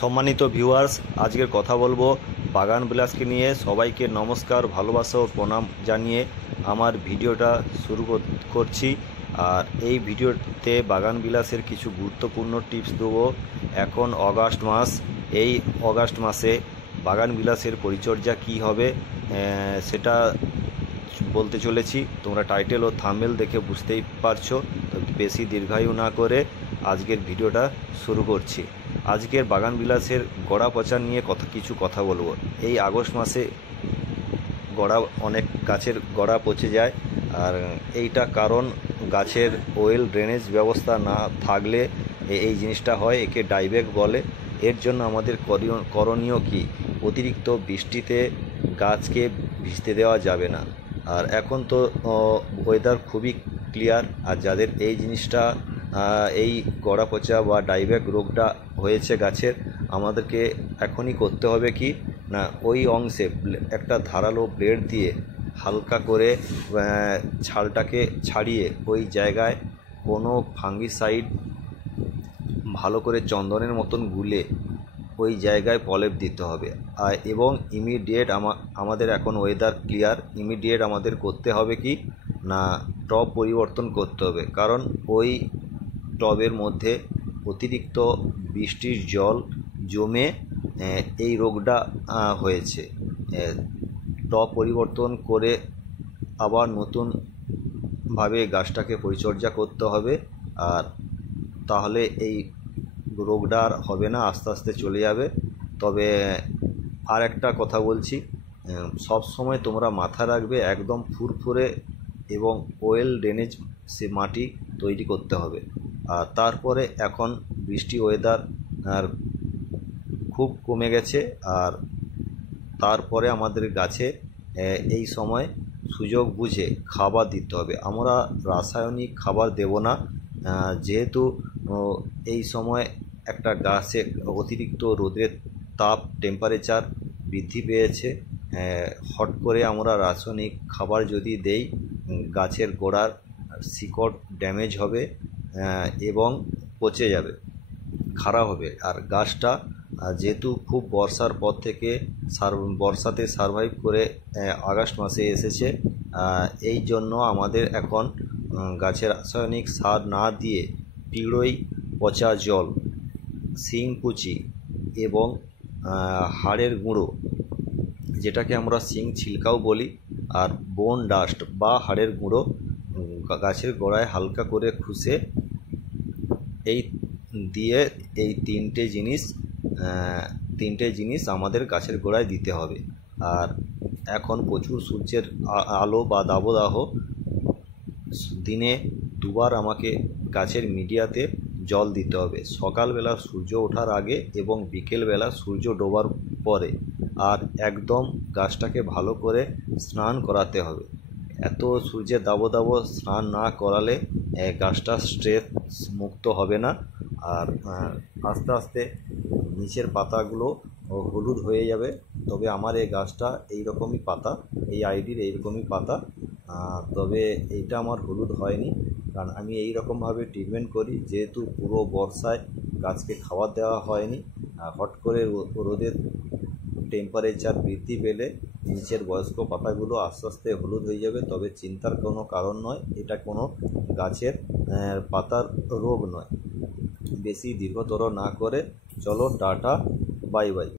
সম্মানিত ভিউয়ার্স, আজকের কথা বলবো বাগান বিলাসকে নিয়ে। সবাইকে নমস্কার, ভালোবাসা ও প্রণাম জানিয়ে আমার ভিডিওটা শুরু করছি। আর এই ভিডিওতে বাগান বিলাসের কিছু গুরুত্বপূর্ণ টিপস দেবো। এখন অগাস্ট মাস, এই অগাস্ট মাসে বাগান বিলাসের পরিচর্যা কি হবে সেটা বলতে চলেছি। তোমরা টাইটেল ও থাম্বনেল দেখে বুঝতেই পারছো। তো বেশি দীর্ঘায়ু না করে আজকের ভিডিওটা শুরু করছি। আজকের বাগান বিলাসের গোড়া পচা নিয়ে কিছু কথা বলবো। এই আগস্ট মাসে অনেক গাছের গোড়া পচে যায়, আর এইটা কারণ গাছের ওয়েল ড্রেনেজ ব্যবস্থা না থাকলে এই জিনিসটা হয়। একে ডাইব্যাক বলে। এর জন্য আমাদের করণীয় কি? অতিরিক্ত বৃষ্টিতে গাছকে ভিজতে দেওয়া যাবে না। আর এখন তো ওয়েদার খুবই ক্লিয়ার, আর যাদের এই জিনিসটা এই গোড়া পচা বা ডাইব্যাক রোগটা হয়েছে গাছের, আমাদেরকে এখনই করতে হবে কি না, ওই অংশে একটা ধারালো ব্লেড দিয়ে হালকা করে ছালটাকে ছাড়িয়ে ওই জায়গায় কোনো ফাঙ্গিসাইড ভালো করে চন্দনের মতন গুলে ওই জায়গায় প্রলেপ দিতে হবে। এবং ইমিডিয়েট আমাদের এখন ওয়েদার ক্লিয়ার, ইমিডিয়েট আমাদের করতে হবে কি না, টব পরিবর্তন করতে হবে। কারণ ওই টবের মধ্যে অতিরিক্ত বৃষ্টির জল জমে এই রোগটা হয়েছে। টব পরিবর্তন করে আবার নতুনভাবে গাছটাকে পরিচর্যা করতে হবে, আর তাহলে এই রোগটা আর হবে না, আস্তে আস্তে চলে যাবে। তবে আর একটা কথা বলছি, সব সময় তোমরা মাথা রাখবে একদম ফুরফুরে এবং ওয়েল ড্রেনেজ সে মাটি তৈরি করতে হবে। আর তারপরে এখন বৃষ্টি ওয়েদার আর খুব কমে গেছে, আর তারপরে আমাদের গাছে এই সময় সুযোগ বুঝে খাবার দিতে হবে। আমরা রাসায়নিক খাবার দেব না, যেহেতু এই সময় একটা গাছে অতিরিক্ত রোদের তাপ, টেম্পারেচার বৃদ্ধি পেয়েছে। হট করে আমরা রাসায়নিক খাবার যদি দেই, গাছের গোড়ার শিকড় ড্যামেজ হবে এবং পচে যাবে, খারাপ হবে। আর গাছটা যেহেতু খুব বর্ষার পর থেকে বর্ষাতে সারভাইভ করে আগস্ট মাসে এসেছে, এই জন্য আমাদের এখন গাছের রাসায়নিক সার না দিয়ে পিড়ই, পচা জল, শিংকুচি এবং হাড়ের গুঁড়ো, যেটাকে আমরা শিং ছিলকাও বলি, আর বোন ডাস্ট বা হাড়ের গুঁড়ো গাছের গোড়ায় হালকা করে খুশে এই দিয়ে এই তিনটে জিনিস আমাদের গাছের গোড়ায় দিতে হবে। আর এখন প্রচুর সূর্যের আলো বা দাবদাহ, দিনে দুবার আমাকে গাছের মিডিয়াতে জল দিতে হবে, সকালবেলা সূর্য ওঠার আগে এবং বিকেলবেলা সূর্য ডোবার পরে। আর একদম গাছটাকে ভালো করে স্নান করাতে হবে। এত সূর্যের দাবদাহ স্নান না করালে গাছটা স্ট্রেস মুক্ত হবে না, আর আস্তে আস্তে নিচের পাতাগুলো হলুদ হয়ে যাবে। তবে আমার এই গাছটা এইরকমই পাতা, এই আইডির এইরকমই পাতা, তবে এইটা আমার হলুদ হয়নি, কারণ আমি এই রকমভাবে ট্রিটমেন্ট করি। যেহেতু পুরো বর্ষায় গাছকে খাবার দেওয়া হয়নি, হট করে রোদের টেম্পারেচার বৃদ্ধি পেলে নিচের বয়স্ক পাতাগুলো আস্তে আস্তে হলুদ হয়ে যাবে। তবে চিন্তার কোনো কারণ নয়, এটা কোনো গাছের পাতার রোগ নয়। বেশি দীর্ঘতর না করে চলো, টাটা, বাই বাই।